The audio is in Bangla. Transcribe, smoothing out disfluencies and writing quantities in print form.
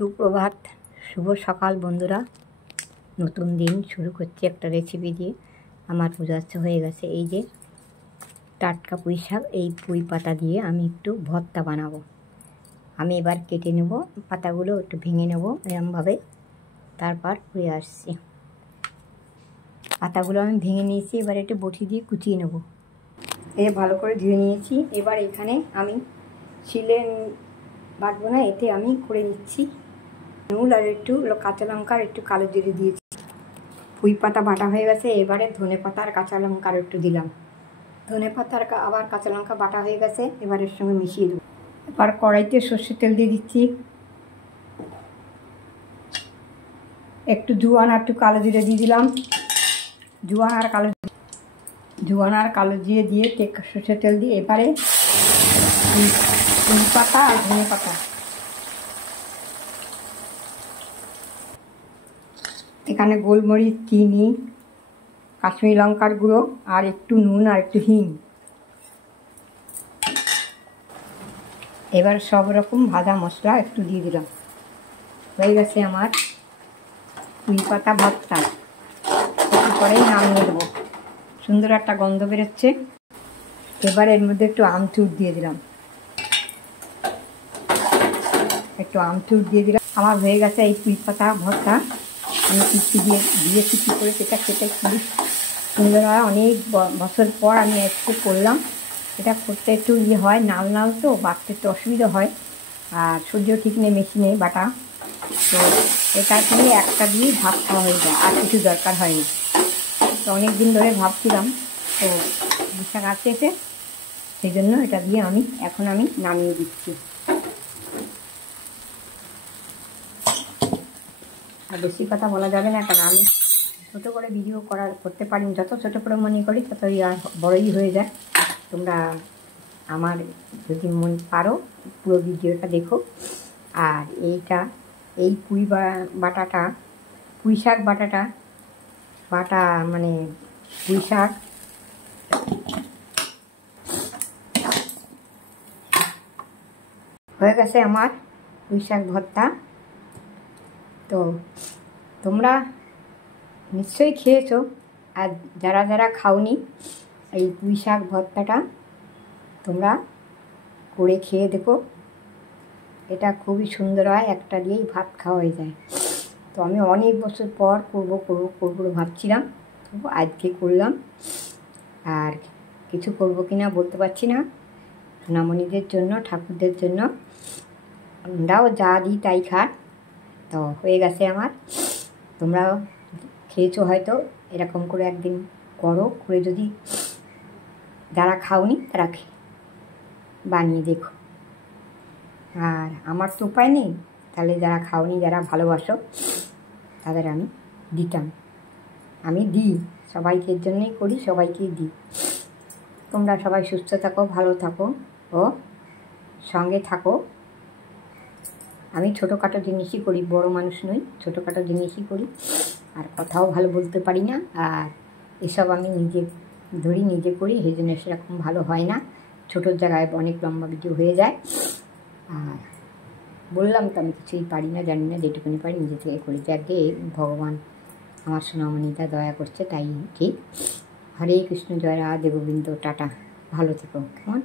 সুপ্রভাত, শুভ সকাল বন্ধুরা। নতুন দিন শুরু করছি একটা রেসিপি দিয়ে। আমার পূজার্চা হয়ে গেছে। এই যে টাটকা পুঁই শাক, এই পুঁই পাতা দিয়ে আমি একটু ভর্তা বানাবো। আমি এবার কেটে নেব, পাতাগুলো একটু ভেঙে নেব এরমভাবে, তারপর কুড়িয়ে আসছি। পাতাগুলো আমি ভেঙে নিয়েছি, এবার একটু বটি দিয়ে কুচিয়ে নেব। এই ভালো করে ধুয়ে নিয়েছি। এবার এখানে আমি শিলে বাটবো না, এতে আমি করে নিচ্ছি নুন আর একটু কাঁচা লঙ্কা আর একটু কালো জিরে দিয়েছি। পুঁই পাতা বাটা হয়ে গেছে। এবারে ধনে পাতা আর কাঁচা লঙ্কা আর একটু দিলাম। ধনে পাতা আর আবার কাঁচা লঙ্কা বাটা হয়ে গেছে, এবার এর সঙ্গে মিশিয়ে দেবো। এবার কড়াইতে সর্ষের তেল দিয়ে দিচ্ছি, একটু জোয়ান আর একটু কালো জিরে দিয়ে দিলাম। জোয়ান আর কালো জিরে দিয়ে সর্ষের তেল দিয়ে এবারে পুঁই পাতা আর ধনে পাতা, এখানে গোলমরিচ, চিনি, কাশ্মীরি লঙ্কার গুঁড়ো আর একটু নুন আর একটু হিং। এবার সব রকম ভাজা মশলা একটু দিয়ে দিলাম। হয়ে গেছে আমার পুঁই পাতা ভর্তা। একটু পরেই নামিয়ে দেবো। সুন্দর একটা গন্ধ বেরোচ্ছে। এবার এর মধ্যে একটু আমচুর দিয়ে দিলাম। আমার হয়ে গেছে এই পুঁই পাতা ভর্তা। আমি কী দিয়েছি কী করে সেটা খেতে খুবই সুন্দর হয়। অনেক বছর পর আমি একটু করলাম। এটা করতে একটু হয়, নাল তো বাটতে একটু অসুবিধা হয়, আর সহ্য ঠিক নেই মেশিনে বাটা। তো এটা দিয়ে একটা দিয়ে ভাত খাওয়া হয়ে যায়, আর কিছু দরকার হয়নি। তো অনেক দিন ধরে ভাবছিলাম, তো বিশ্বাস আসছে, সেই জন্য এটা দিয়ে এখন আমি নামিয়ে দিচ্ছি। আর বেশি কথা বলা যাবে না, কারণ আমি ছোটো করে ভিডিও করতে পারি। যত ছোটো করে মনে করি ততই আর বড়ই হয়ে যায়। তোমরা আমার যদি পারো পুরো ভিডিওটা দেখো। আর এই পুঁই শাক বাটা মানে পুঁই শাক হয়ে গেছে আমার পুঁই শাক ভর্তা। তো তোমরা নিশ্চয়ই খেয়েছো, আর যারা যারা খাওনি এই পুঁই শাক ভর্তাটা তোমরা করে খেয়ে দেখো। এটা খুবই সুন্দর হয়, একটা দিয়েই ভাত খাওয়া হয়ে যায়। তো আমি অনেক বছর পর করবো ভাবছিলাম, তবু আজকে করলাম। আর কিছু করবো কিনা বলতে পারছি না। সোনামণিদের জন্য, ঠাকুরদের জন্য, আমরাও যা দিই তাই খান। তো হয়ে গেছে আমার। তোমরাও খেয়েছো হয়তো, এরকম করে একদিন করে যদি যারা খাওনি তারা বানিয়ে দেখো। আর আমার তো উপায় নেই, তাহলে যারা খাওনি, যারা ভালোবাসো তাদের আমি দিই। সবাইকে জন্যই করি, সবাইকেই দিই। তোমরা সবাই সুস্থ থাকো, ভালো থাকো ও সঙ্গে থাকো। আমি ছোটোখাটো জিনিসই করি, বড় মানুষ নই, ছোটোখাটো জিনিসই করি। আর কথাও ভালো বলতে পারি না, আর এসব আমি নিজে করি, সেই জন্য সেরকম ভালো হয় না। ছোটোর জায়গায় অনেক লম্বা ভিডিও হয়ে যায়। আর বললাম তো আমি কিছুই পারি না, জানি না, যেটুকুনি পারি নিজে থেকে করি। যাকে ভগবান আমার সোনামণিটা দয়া করছে, তাই ঠিক। হরে কৃষ্ণ, জয় রাধে গোবিন্দ, টাটা, ভালো থেকো, কেমন।